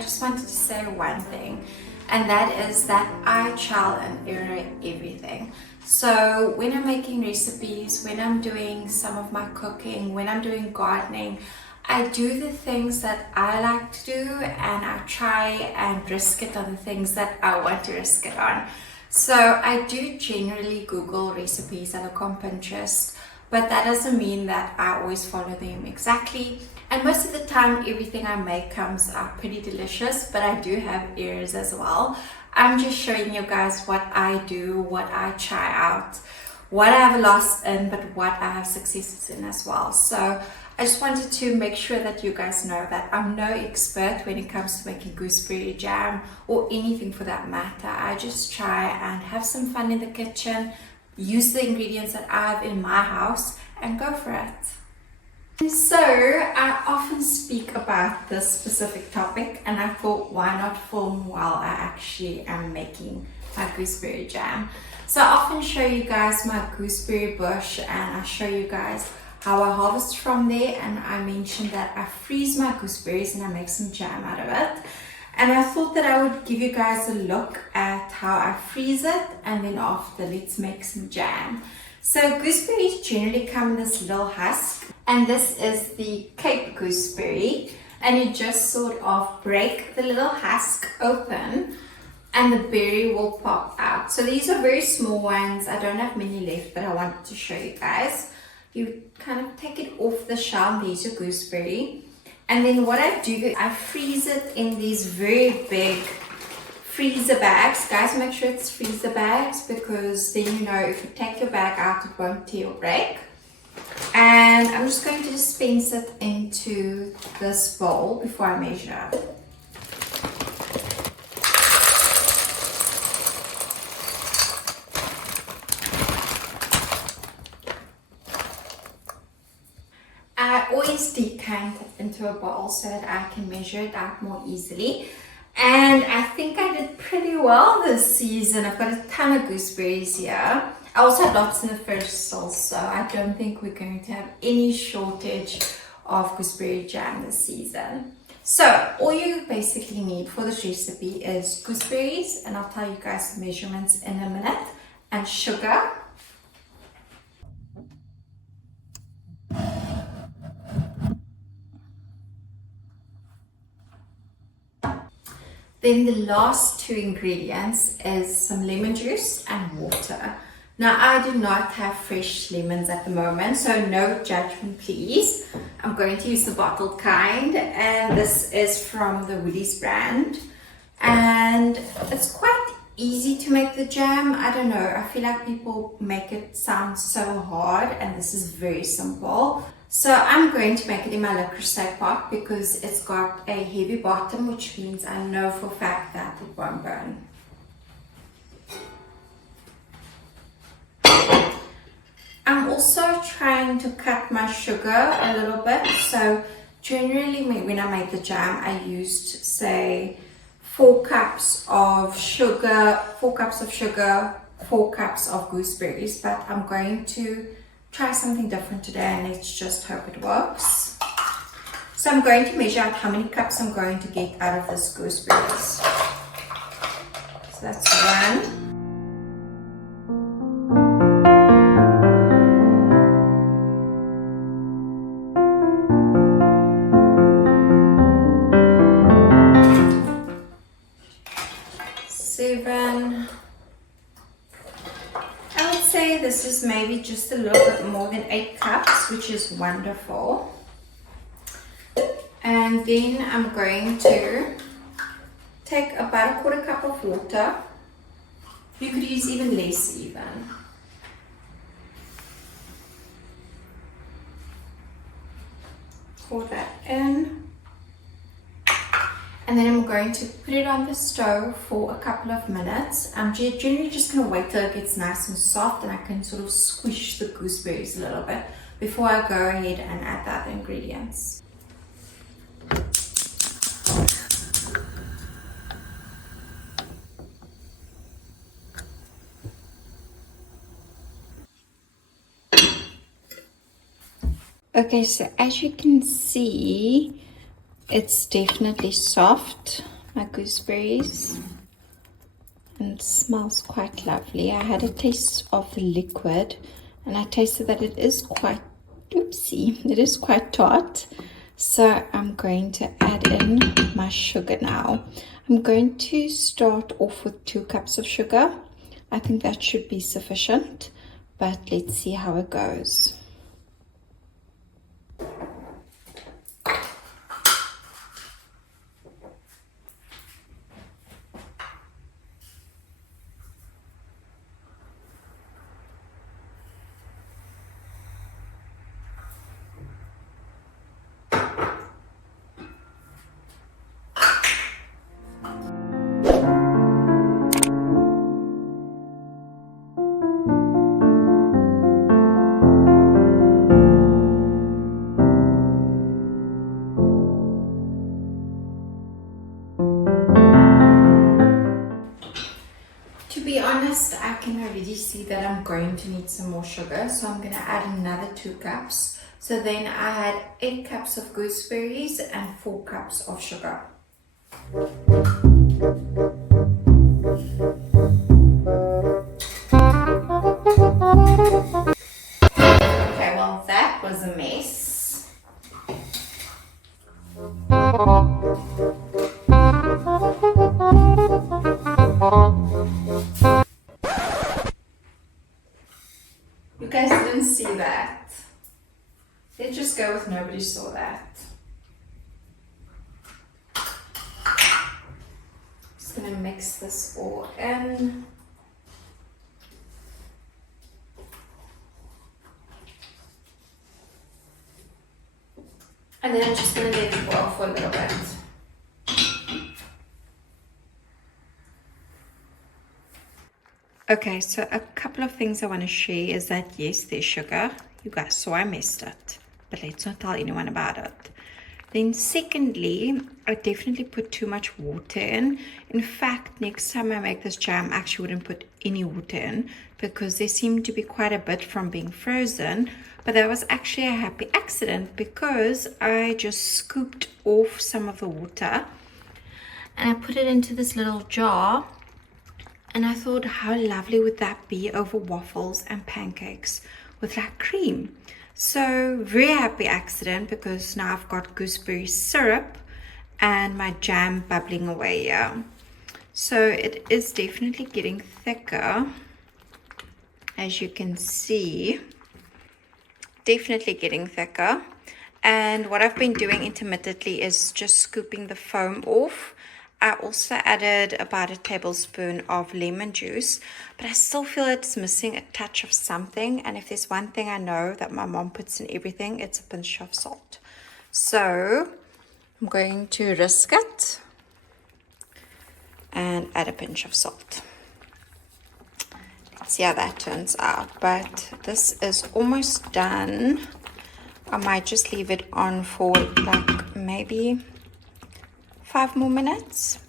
just wanted to say one thing, and that is that I trial and error everything. So when I'm making recipes, when I'm doing some of my cooking, when I'm doing gardening, I do the things that I like to do, and I try and risk it on the things that I want to risk it on. So I do generally Google recipes that look on Pinterest, but that doesn't mean that I always follow them exactly. And most of the time, everything I make comes out pretty delicious, but I do have errors as well. I'm just showing you guys what I do, what I try out, what I have lost in, but what I have successes in as well. So I just wanted to make sure that you guys know that I'm no expert when it comes to making gooseberry jam or anything for that matter. I just try and have some fun in the kitchen, use the ingredients that I have in my house, and go for it. So I often speak about this specific topic, and I thought, why not film while I actually am making my gooseberry jam. So I often show you guys my gooseberry bush, and I show you guys how I harvest from there, and I mentioned that I freeze my gooseberries and I make some jam out of it. And I thought that I would give you guys a look at how I freeze it, and then after, let's make some jam. So gooseberries generally come in this little husk, and this is the Cape gooseberry, and you just sort of break the little husk open and the berry will pop out. So these are very small ones. I don't have many left, but I wanted to show you guys. You kind of take it off the shell, and there's your gooseberry. And then what I do, I freeze it in these very big freezer bags. Guys, make sure it's freezer bags, because then you know if you take your bag out, it won't tear or break. And I'm just going to dispense it into this bowl before I measure. I always decant it into a bowl so that I can measure it out more easily. And I think I did pretty well this season. I've got a ton of gooseberries here. I also had lots in the fridge still, so I don't think we're going to have any shortage of gooseberry jam this season. So all you basically need for this recipe is gooseberries, and I'll tell you guys the measurements in a minute, and sugar. Then the last two ingredients is some lemon juice and water. Now I do not have fresh lemons at the moment, so no judgment please. I'm going to use the bottled kind, and this is from the Woolies brand. And it's quite easy to make the jam. I don't know, I feel like people make it sound so hard, and this is very simple. So I'm going to make it in my le creuset pot because it's got a heavy bottom, which means I know for a fact that it won't burn. I'm also trying to cut my sugar a little bit. So generally when I made the jam, I used, say, 4 cups of sugar, 4 cups of gooseberries, but I'm going to try something different today, and let's just hope it works. So I'm going to measure out how many cups I'm going to get out of this gooseberries. So that's 1. This is maybe just a little bit more than 8 cups, which is wonderful. And then I'm going to take about 1/4 cup of water. You could use even less even. Pour that in. And then I'm going to put it on the stove for a couple of minutes. I'm generally just going to wait till it gets nice and soft, and I can sort of squish the gooseberries a little bit before I go ahead and add the other ingredients. Okay, so as you can see, It's definitely soft, my gooseberries, and it smells quite lovely. I had a taste of the liquid and I tasted that it is quite, oopsie, it is quite tart. So I'm going to add in my sugar now. I'm going to start off with 2 cups of sugar. I think that should be sufficient, but let's see how it goes. To be honest, I can already see that I'm going to need some more sugar, so I'm going to add another 2 cups. So then I had 8 cups of gooseberries and 4 cups of sugar. Okay, well that was a mess. You guys didn't see that. Let's just go with nobody saw that. Just gonna mix this all in. And then I'm just gonna let it boil for a little bit. Okay, so a couple of things I want to share is that yes, there's sugar. You guys saw I messed it, but let's not tell anyone about it. Then secondly, I definitely put too much water in. In fact, next time I make this jam, I actually wouldn't put any water in because there seemed to be quite a bit from being frozen. But that was actually a happy accident because I just scooped off some of the water and I put it into this little jar. And I thought, how lovely would that be over waffles and pancakes with like cream? So very happy accident because now I've got gooseberry syrup and my jam bubbling away here. So it is definitely getting thicker, as you can see. Definitely getting thicker. And what I've been doing intermittently is just scooping the foam off. I also added about a tablespoon of lemon juice, but I still feel it's missing a touch of something. And if there's one thing I know that my mom puts in everything, it's a pinch of salt. So I'm going to risk it and add a pinch of salt. Let's see how that turns out. But this is almost done. I might just leave it on for like maybe 5 more minutes,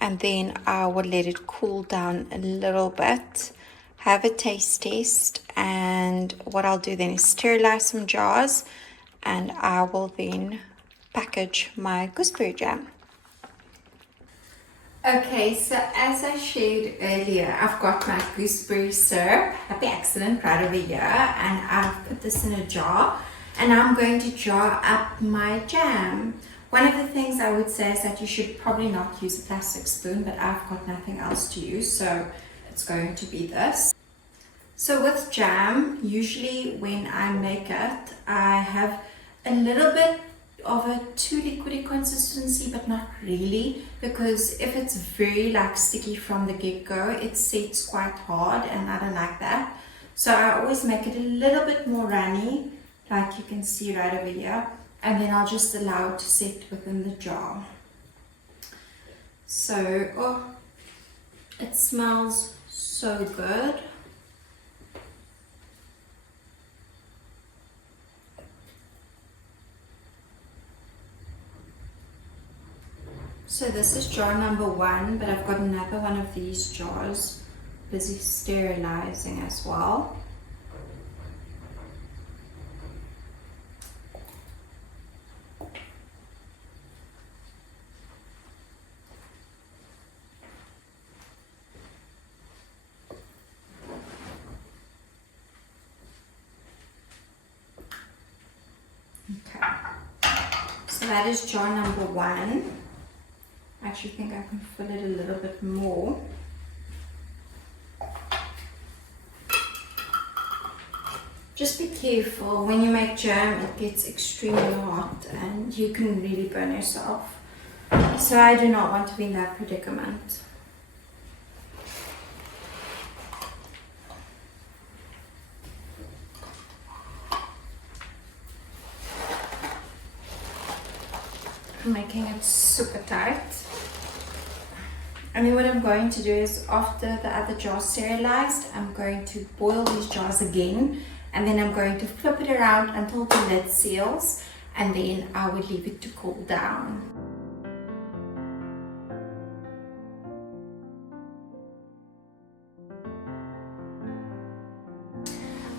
and then I will let it cool down a little bit, have a taste test, and what I'll do then is sterilize some jars and I will then package my gooseberry jam. Okay, so as I shared earlier, I've got my gooseberry syrup, happy accident, right over here, and I've put this in a jar and I'm going to jar up my jam. One of the things I would say is that you should probably not use a plastic spoon, but I've got nothing else to use, so it's going to be this. So with jam, usually when I make it, I have a little bit of a too liquidy consistency, but not really, because if it's very like sticky from the get-go, it sets quite hard and I don't like that. So I always make it a little bit more runny, like you can see right over here. And then I'll just allow it to set within the jar. So, oh, it smells so good. So this is jar number 1, but I've got another one of these jars busy sterilizing as well. that is jar number 1. I actually think I can fill it a little bit more. Just be careful when you make jam, it gets extremely hot and you can really burn yourself. So I do not want to be in that predicament. I'm making it super tight. And then what I'm going to do is, after the other jar sterilized, I'm going to boil these jars again, and then I'm going to flip it around until the lid seals, and then I would leave it to cool down.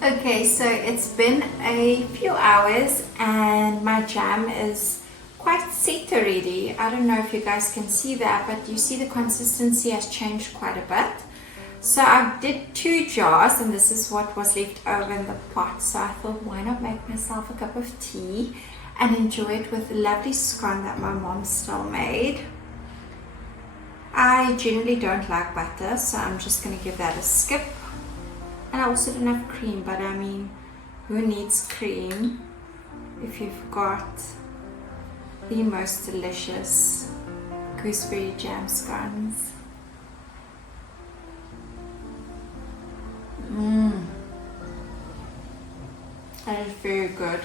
Okay, so it's been a few hours and my jam is quite set already. I don't know if you guys can see that, but you see the consistency has changed quite a bit. So I did 2 jars and this is what was left over in the pot. So I thought, why not make myself a cup of tea and enjoy it with the lovely scone that my mom still made. I generally don't like butter, so I'm just going to give that a skip. And I also don't have cream, but I mean, who needs cream if you've got the most delicious gooseberry jam scones? That is very good.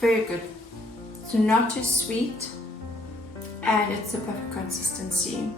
Very good. So not too sweet, and it's the perfect consistency.